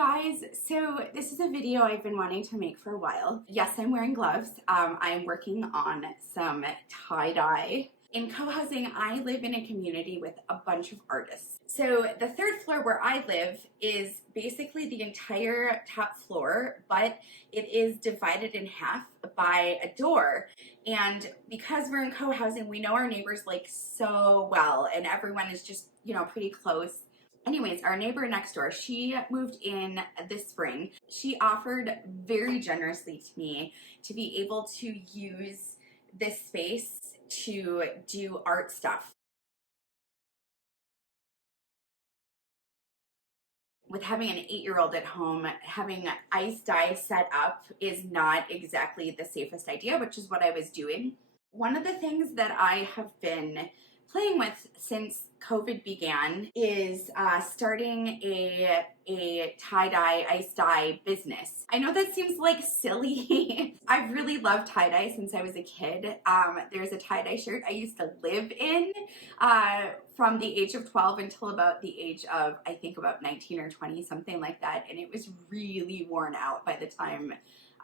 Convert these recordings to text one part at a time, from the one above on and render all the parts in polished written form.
guys, so this is a video I've been wanting to make for a while. Yes, I'm wearing gloves. I'm working on some tie-dye. In co-housing, I live in a community with a bunch of artists. So the third floor where I live is basically the entire top floor, but it is divided in half by a door. And because we're in co-housing, we know our neighbors like so well, and everyone is just, pretty close. Anyways, our neighbor next door, she moved in this spring. She offered very generously to me to be able to use this space to do art stuff. With having an 8-year-old at home, having ice dye set up is not exactly the safest idea, which is what I was doing. One of the things that I have been playing with since COVID began is starting a tie-dye, ice dye business. I know that seems like silly. I've really loved tie-dye since I was a kid. There's a tie-dye shirt I used to live in from the age of 12 until about the age of, I think, about 19 or 20, something like that. And it was really worn out by the time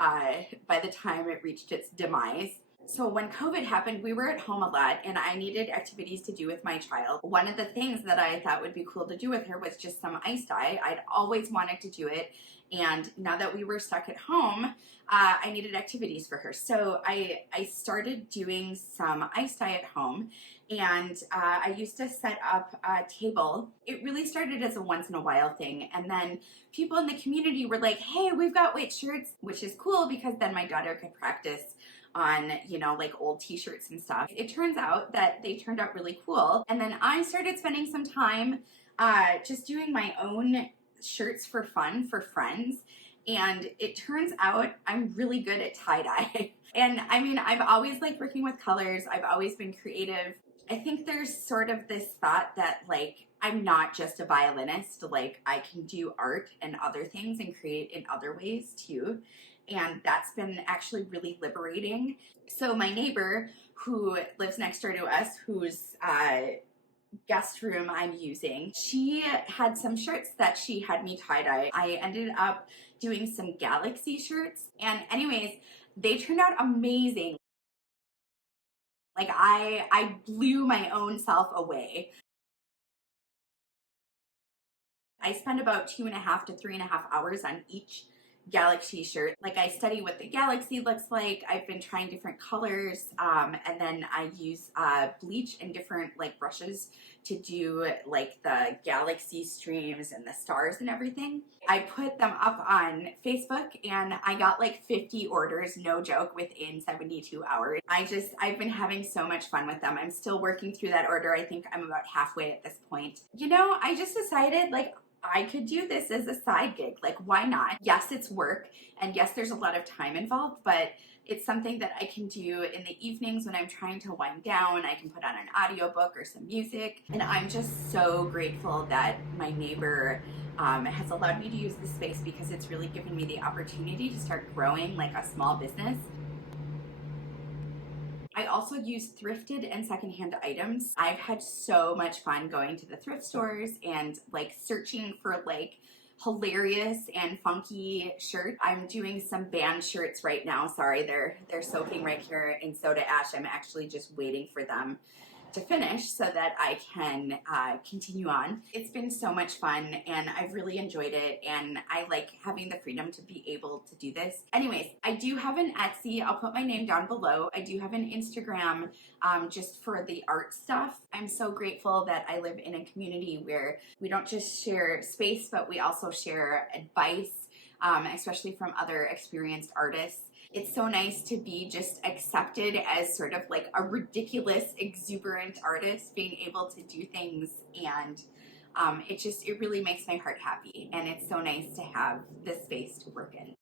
it reached its demise. So when COVID happened, we were at home a lot and I needed activities to do with my child. One of the things that I thought would be cool to do with her was just some ice dye. I'd always wanted to do it. And now that we were stuck at home, I needed activities for her. So I started doing some ice dye at home, and I used to set up a table. It really started as a once in a while thing. And then people in the community were like, hey, we've got white shirts, which is cool because then my daughter could practice on, like old t-shirts and stuff. It turns out that they turned out really cool. And then I started spending some time just doing my own shirts for fun for friends. And it turns out I'm really good at tie-dye. And I mean, I've always liked working with colors. I've always been creative. I think there's sort of this thought that like, I'm not just a violinist, like I can do art and other things and create in other ways too. And that's been actually really liberating. So my neighbor who lives next door to us, whose guest room I'm using, she had some shirts that she had me tie-dye. I ended up doing some Galaxy shirts. And anyways, they turned out amazing. Like I blew my own self away. I spend about 2.5 to 3.5 hours on each Galaxy shirt. Like I study what the Galaxy looks like. I've been trying different colors, and then I use bleach and different like brushes to do like the Galaxy streams and the stars and everything. I put them up on Facebook and I got like 50 orders, no joke, within 72 hours. I've been having so much fun with them. I'm still working through that order. I think I'm about halfway at this point. I just decided like I could do this as a side gig. Like, why not? Yes, it's work, and yes, there's a lot of time involved, but it's something that I can do in the evenings when I'm trying to wind down. I can put on an audiobook or some music, and I'm just so grateful that my neighbor has allowed me to use the space because it's really given me the opportunity to start growing like a small business. I also use thrifted and secondhand items. I've had so much fun going to the thrift stores and like searching for like hilarious and funky shirts. I'm doing some band shirts right now. Sorry, they're soaking right here in soda ash. I'm actually just waiting for them to finish so that I can continue on. It's been so much fun and I've really enjoyed it, and I like having the freedom to be able to do this. Anyways, I do have an Etsy. I'll put my name down below. I do have an Instagram just for the art stuff. I'm so grateful that I live in a community where we don't just share space, but we also share advice, especially from other experienced artists. It's so nice to be just accepted as sort of like a ridiculous, exuberant artist, being able to do things, and it really makes my heart happy, and it's so nice to have this space to work in.